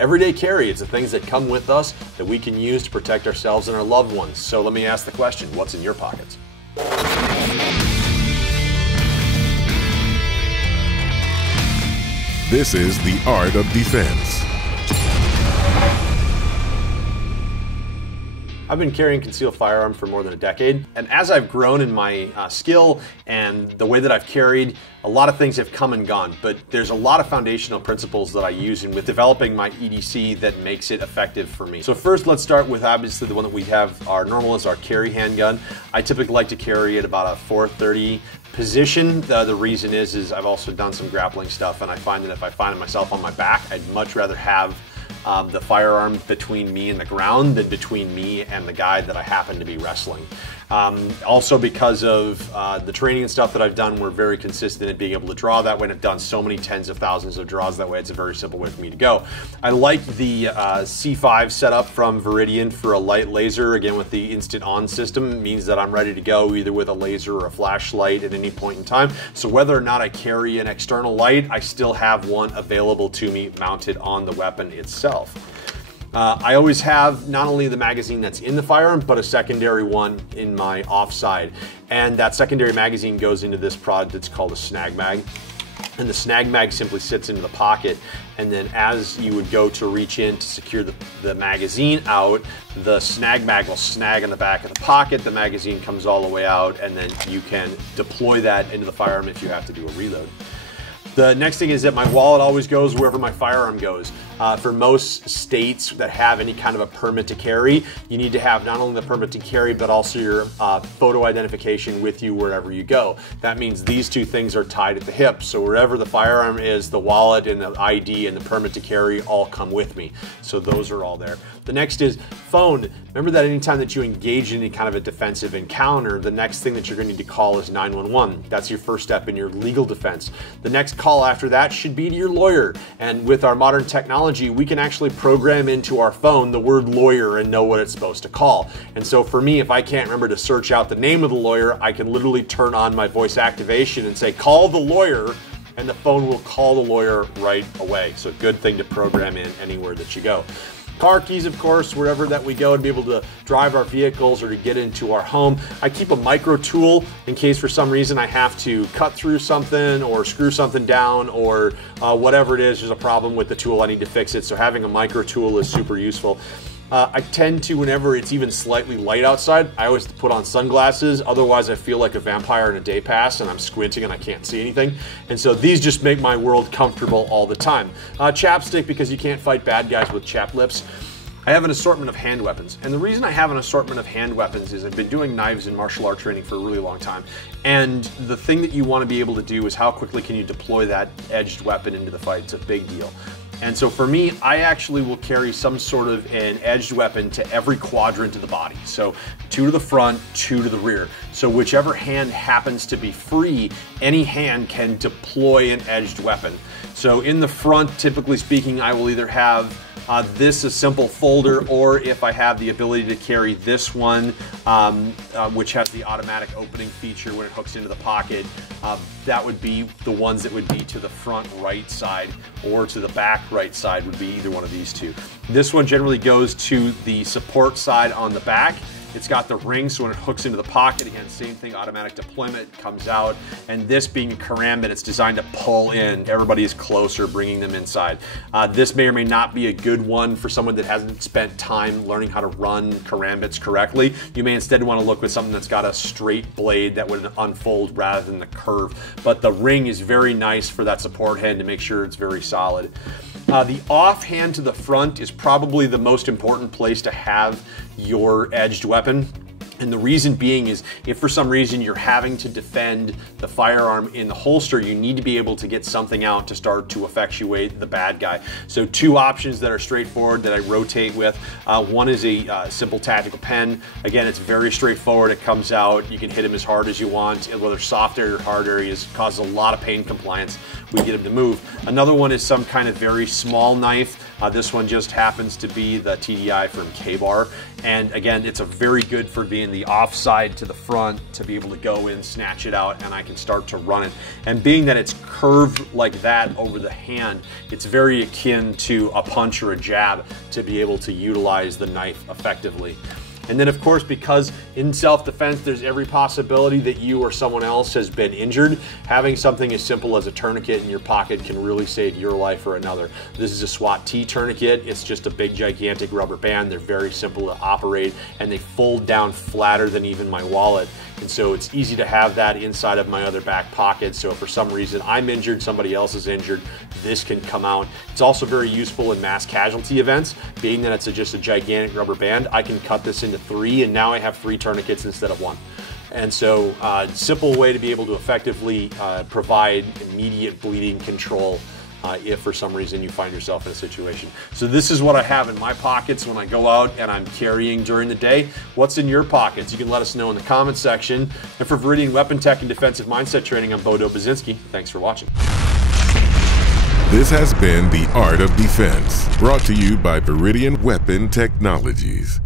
Everyday carry, it's the things that come with us that we can use to protect ourselves and our loved ones. So let me ask the question, what's in your pockets? This is The Art of Defense. I've been carrying concealed firearm for more than a decade, and as I've grown in my skill and the way that I've carried, a lot of things have come and gone, but there's a lot of foundational principles that I use in with developing my EDC that makes it effective for me. So first, let's start with obviously the one that we have, our normal is our carry handgun. I typically like to carry at about a 430 position. The reason is I've also done some grappling stuff, and I find that if I find myself on my back, I'd much rather have the firearm between me and the ground than between me and the guy that I happen to be wrestling. Also because of the training and stuff that I've done, we're very consistent at being able to draw that way, and I've done so many tens of thousands of draws that way. It's a very simple way for me to go. I like the C5 setup from Viridian for a light laser. Again, with the instant-on system, it means that I'm ready to go either with a laser or a flashlight at any point in time. So whether or not I carry an external light, I still have one available to me mounted on the weapon itself. I always have not only the magazine that's in the firearm, but a secondary one in my offside. And that secondary magazine goes into this product that's called a snag mag. And the snag mag simply sits into the pocket, and then as you would go to reach in to secure the magazine out, the snag mag will snag on the back of the pocket, the magazine comes all the way out, and then you can deploy that into the firearm if you have to do a reload. The next thing is that my wallet always goes wherever my firearm goes. For most states that have any kind of a permit to carry, you need to have not only the permit to carry, but also your photo identification with you wherever you go. That means these two things are tied at the hip. So wherever the firearm is, the wallet and the ID and the permit to carry all come with me. So those are all there. The next is phone. Remember that anytime that you engage in any kind of a defensive encounter, the next thing that you're going to need to call is 911. That's your first step in your legal defense. The next call after that should be to your lawyer. And with our modern technology, we can actually program into our phone the word lawyer and know what it's supposed to call. And so for me, if I can't remember to search out the name of the lawyer, I can literally turn on my voice activation and say, call the lawyer, and the phone will call the lawyer right away. So good thing to program in anywhere that you go. Car keys, of course, wherever that we go, to be able to drive our vehicles or to get into our home. I keep a micro tool in case for some reason I have to cut through something or screw something down or whatever it is, there's a problem with the tool, I need to fix it. So having a micro tool is super useful. I tend to, whenever it's even slightly light outside, I always put on sunglasses. Otherwise, I feel like a vampire in a day pass and I'm squinting and I can't see anything. And so these just make my world comfortable all the time. Chapstick, because you can't fight bad guys with chapped lips. I have an assortment of hand weapons. And the reason I have an assortment of hand weapons is I've been doing knives and martial art training for a really long time. And the thing that you want to be able to do is how quickly can you deploy that edged weapon into the fight. It's a big deal. And so for me, I actually will carry some sort of an edged weapon to every quadrant of the body. So 2 to the front, 2 to the rear. So whichever hand happens to be free, any hand can deploy an edged weapon. So in the front, typically speaking, I will either have this a simple folder, or if I have the ability to carry this one, which has the automatic opening feature when it hooks into the pocket, that would be the ones that would be to the front right side or to the back right side, would be either one of these two. This one generally goes to the support side on the back. It's got the ring, so when it hooks into the pocket, again, same thing, automatic deployment comes out. And this being karambit, it's designed to pull in. Everybody is closer, bringing them inside. This may or may not be a good one for someone that hasn't spent time learning how to run karambits correctly. You may instead want to look with something that's got a straight blade that would unfold rather than the curve. But the ring is very nice for that support hand to make sure it's very solid. The offhand to the front is probably the most important place to have your edged weapon. And the reason being is if for some reason you're having to defend the firearm in the holster, you need to be able to get something out to start to effectuate the bad guy. So 2 options that are straightforward that I rotate with. One is a simple tactical pen. Again, it's very straightforward. It comes out. You can hit him as hard as you want. Whether soft area or hard areas, causes a lot of pain compliance. We get him to move. Another one is some kind of very small knife. This one just happens to be the TDI from K-Bar. And again, it's a very good for being the offside to the front to be able to go in, snatch it out, and I can start to run it. And being that it's curved like that over the hand, it's very akin to a punch or a jab to be able to utilize the knife effectively. And then of course, because in self-defense, there's every possibility that you or someone else has been injured, having something as simple as a tourniquet in your pocket can really save your life or another. This is a SWAT T tourniquet. It's just a big, gigantic rubber band. They're very simple to operate, and they fold down flatter than even my wallet. And so it's easy to have that inside of my other back pocket. So if for some reason I'm injured, somebody else is injured, this can come out. It's also very useful in mass casualty events. Being that it's just a gigantic rubber band, I can cut this into 3, and now I have 3 tourniquets instead of 1. And so simple way to be able to effectively provide immediate bleeding control if for some reason you find yourself in a situation. So this is what I have in my pockets when I go out and I'm carrying during the day. What's in your pockets? You can let us know in the comments section. And for Viridian Weapon Tech and Defensive Mindset Training, I'm Beau Doboszenski. Thanks for watching. This has been The Art of Defense, brought to you by Viridian Weapon Technologies.